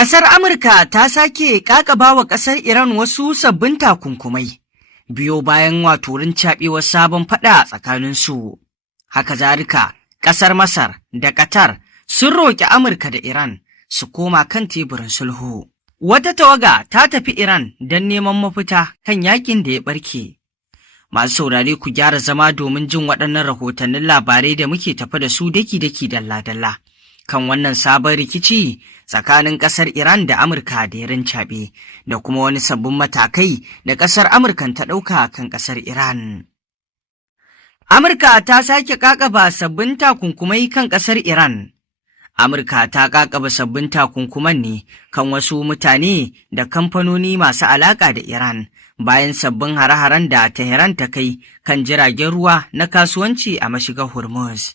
Ƙasar Amurka ta sake ƙaƙabawa ƙasar Iran wasu sabbin takunkumai, biyo bayan watorin caɓewar sabon faɗa tsakaninsu. Haka zalika, ƙasar Masar da Qatar sun roƙi Amurka da Iran su koma kan teburin sulhu. Wata tawaga ta tafi Iran don neman mafita kan yakin da ya ɓarke. Masu saurare ku gyara zama domin jin waɗannan rahotannin labarai da muke tafi da su daki-daki dalla-dalla kan wannan sabon rikici tsakanin ƙasar Iran da Amurka da ya rincaɓe da kuma wani sabbin matakai da ƙasar Amurkan ta ɗauka kan ƙasar Iran. Amurka ta sake ƙaƙaba sabbin takunkumai kan ƙasar Iran. Amurka ta ƙaƙaba sabbin takunkuman ne kan wasu mutane da kamfanoni masu alaƙa da Iran bayan sabbin hare-haren da Tehran ta kai kan jiragen ruwa na kasuwanci a mashigar Hormuz.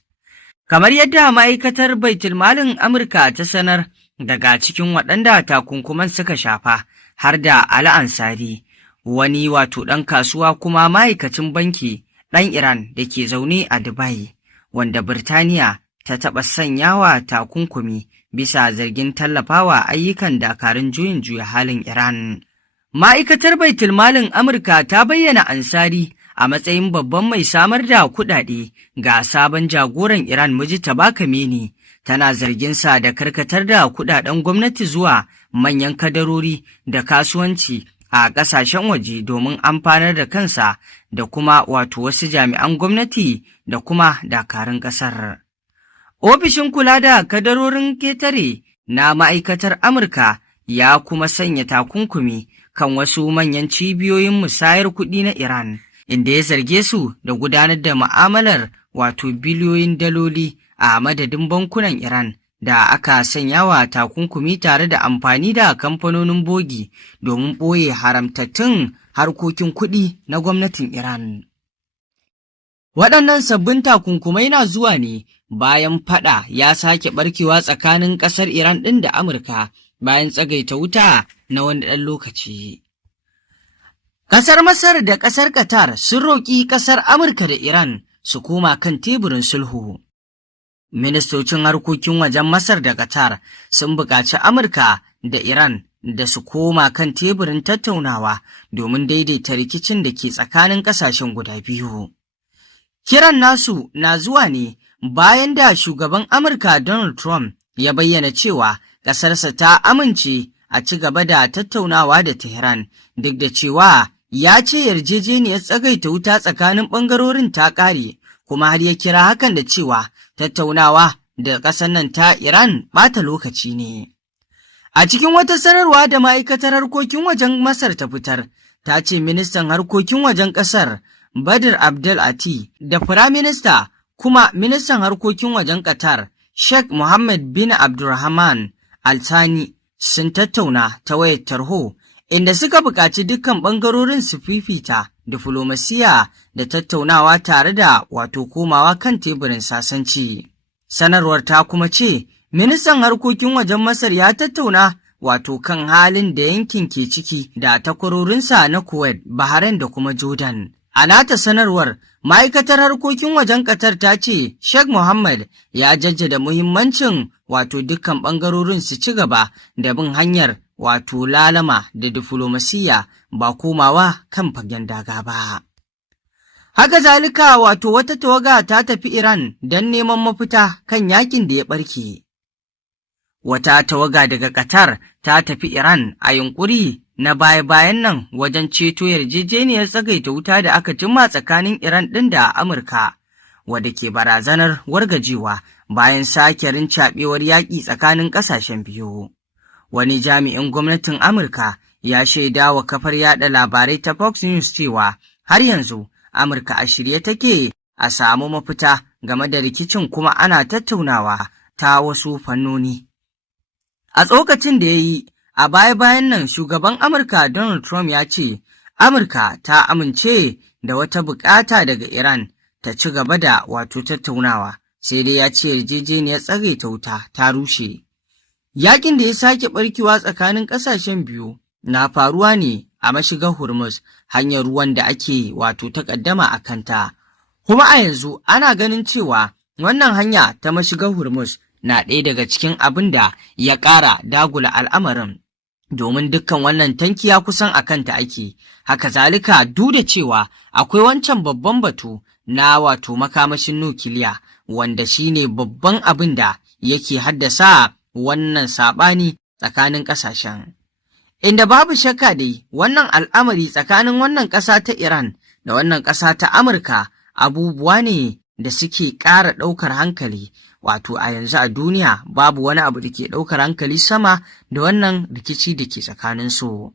Kamar yadda ma'aikatar Baitulmalin Amurka ta sanar, daga cikin waɗanda takunkuman suka shafa har da Ali Ansari, wani ɗan kasuwa kuma ma'aikacin banki ɗan Iran da ke zaune a Dubai, wanda Birtaniya ta taɓa sanyawa takunkumi bisa zargin tallafawa ayyukan dakarun juyin juya halin Iran. Ma'aikatar Baitulmalin Amurka ta bayyana Ansari a matsayin babban mai samar da kuɗaɗe ga sabon jagoran Iran Mujtaba Khamenei, tana zarginsa da karkatar da kuɗaɗen gwamnati zuwa manyan kadarori da kasuwanci a ƙasashen waje domin amfanar da kansa da kuma wasu jami'an gwamnati da kuma dakarun ƙasar. Ofishin kula da kadarorin ketare na ma'aikatar Amurka ya kuma sanya takunkumi kan wasu manyan cibiyoyin musayar kuɗi na Iran, inda ya zarge su da gudanar da mu'amalar biliyoyin daloli a madadin bankunan Iran da aka sanya wa takunkumi tare da amfani da kamfanonin bogi domin ɓoye haramtattun harkokin kuɗi na gwamnatin Iran. Waɗannan sabbin takunkumai na zuwa ne bayan faɗa ya sake ɓarkewa tsakanin ƙasar Iran ɗin da Amurka bayan tsagaita wuta na wani ɗan lokaci. Ƙasar Masar da ƙasar Qatar sun roƙi ƙasar Amurka da Iran su koma kan teburin sulhu. Ministocin harkokin wajen Masar da Qatar sun buƙaci Amurka da Iran da su koma kan teburin tattaunawa domin daidaita rikicin da ke tsakanin ƙasashen guda biyu. Kiran nasu na zuwa ne bayan da shugaban Amurka Donald Trump ya bayyana cewa ƙasarsa ta amince a ci gaba da tattaunawa da Tehran, duk da cewa ya ce yarjejeniyar tsagaita wuta tsakanin ɓangarorin ta ƙare, kuma har ya kira hakan da cewa tattaunawa da ƙasar nan ta Iran ɓata lokaci ne. A cikin wata sanarwa da ma'aikatar harkokin wajen Masar ta fitar, ta ce ministan harkokin wajen ƙasar Badr Abdel Ati da Firaminista kuma ministan harkokin wajen Qatar Sheikh Mohammed bin Abdulrahman Al Thani sun tattauna ta wayar tarho, inda suka buƙaci dukkan ɓangarorin su fifita diflomasiya da tattaunawa tare da komawa kan teburin sasanci. Sanarwar ta kuma ce ministan harkokin wajen Masar ya tattauna kan halin da yankin ke ciki da takwarorinsa na Kuwait, Bahrain da kuma Jordan. A nata sanarwar, ma'aikatar harkokin wajen Qatar ta ce Sheikh Mohammed ya jaddada muhimmancin dukkan ɓangarorin su ci gaba da bin hanyar lalama da diflomasiya ba komawa kan fagen daga ba. Haka zalika wata tawaga ta tafi Iran don neman mafita kan yakin da ya ɓarke. Wata tawaga daga Qatar ta tafi Iran a yunƙuri na baya-bayan nan wajen ceto yarjejeniyar tsagaita wuta da aka cimma tsakanin Iran ɗin da Amurka, wadda ke barazanar wargajewa bayan sake rincaɓewar yaƙi tsakanin ƙasashen biyu. Wani jami'in gwamnatin Amurka ya shaida wa kafar yaɗa labarai ta Fox News cewa har yanzu Amurka a shirye take a samu mafita game da rikicin kuma ana tattaunawa ta wasu fannoni. A tsokacin da ya yi a baya-bayan nan, shugaban Amurka Donald Trump ya ce Amurka ta amince da wata bukata daga Iran ta ci gaba da tattaunawa, sai dai ya ce yarjejeniyar tsagaita wuta ta rushe. Yakin da ya sake barkewa tsakanin ƙasashen biyu na faruwa ne a mashigar Hormuz, hanyar ruwan da ake takaddama a kanta. Kuma a yanzu ana ganin cewa wannan hanya ta mashigar Hormuz na ɗaya daga cikin abin da ya ƙara dagula al'amarin, domin dukkan wannan tankiya kusan a kanta ake. Haka zalika duk da cewa akwai wancan babban batu na wato makamashin nukiliya, wanda shine babban abin da yake haddasa wannan saɓani tsakanin ƙasashen. Inda babu shakka dai wannan al'amari tsakanin wannan ƙasa ta Iran da wannan ƙasa ta Amurka abubuwa ne da suke ƙara ɗaukar hankali. Wato a yanzu a duniya babu wani abu da ke ɗaukar hankali sama da wannan rikici da ke tsakaninsu.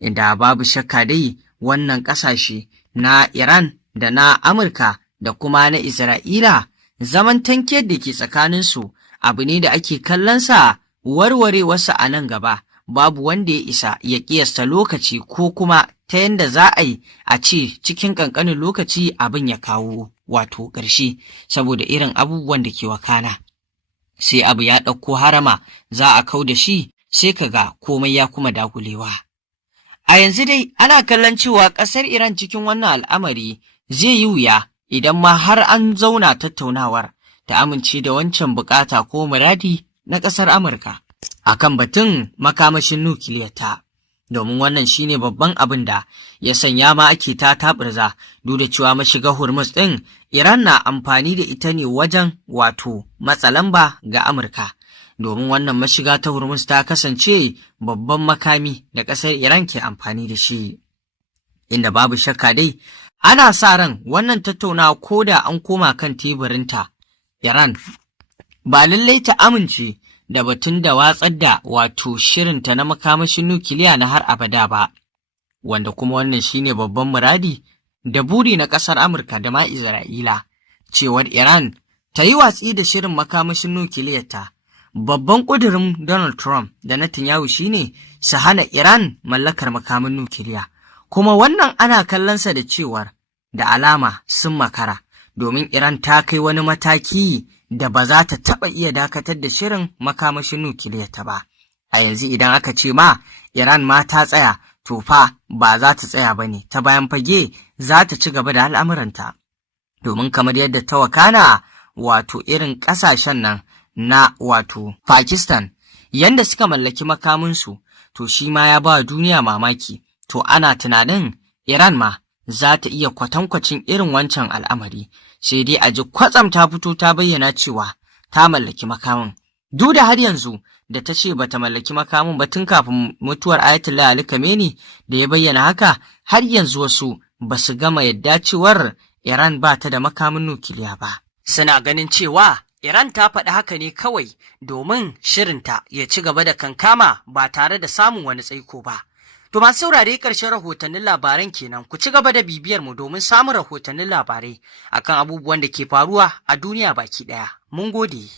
Inda babu shakka dai wannan ƙasashe na Iran da na Amurka da kuma na Isra'ila, zaman tankiyar da ke tsakaninsu abu ne da ake kallonsa warware wasu a nan gaba. Babu wanda ya isa ya ƙiyasta lokaci ko kuma ta yanda za a yi a ce cikin ƙanƙanin lokaci abin ya kawo wato ƙarshe, saboda irin abubuwan da ke wakana. Sai abu ya ɗauko harama za a kau da shi, sai ka ga komai ya kuma dagulewa. A yanzu dai ana kallon cewa ƙasar Iran cikin wannan al'amari zai yi wuya idan ma har an zauna tattaunawar ta amince da wancan bukata ko muradi na ƙasar Amurka akan batun makamashin nukiliyarta, domin wannan shine babban abin da ya sanya ma ake ta taɓurza. Duk da cewa mashiga Hormuz ɗin Iran na amfani da ita ne wajen wato matsalamba ga Amurka, domin wannan mashiga ta Hormuz ta kasance babban makami da ƙasar Iran ke amfani da shi. Inda babu shakka dai ana sa ran wannan tattaunawa ko da an koma kan teburinta, Iran ba lallai ta amince da batun da watsar da wato shirinta na makamashin nukiliya na har abada ba, wanda kuma wannan shine babban muradi da buri na ƙasar Amurka da ma Isra'ila, cewar Iran ta yi watsi da shirin makamashin nukiliyarta. Babban ƙudurin Donald Trump da Netanyahu shine su hana Iran mallakar makamin nukiliya, kuma wannan ana kallonsa da cewar da alama sun makara, domin Iran ta kai wani mataki da ba za ta taɓa iya dakatar da shirin makamashin nukiliyarta ba. A yanzu idan aka ce ma Iran ma ta tsaya, to fa ba za ta tsaya ba ne, ta bayan fage za ta ci gaba da al'amuranta. Domin kamar yadda ta wakana wato irin ƙasashen nan na wato Pakistan, yanda suka mallaki makaminsu, to shi ma ya ba duniya mamaki. To ana tunanin Iran ma za ta iya kwatankwacin irin wancan al'amari, sai dai a ji kwatsam ta fito ta bayyana cewa ta mallaki makamin. Duk da har yanzu da ta ce bata mallaki makamin ba tun kafin mutuwar Ayatollah Ali Khamenei da ya bayyana haka, har yanzu wasu ba su gama yadda cewar Iran ba ta da makamin nukiliya ba. Suna ganin cewa Iran ta faɗi haka ne kawai domin shirinta ya ci gaba da kankama ba tare da samun wani tsaiko ba. To masu saurare ƙarshen rahotannin labaran kenan, ku ci gaba da bibiyar mu domin samun rahotannin labarai akan abubuwan da ke faruwa a duniya baki ɗaya. Mun gode.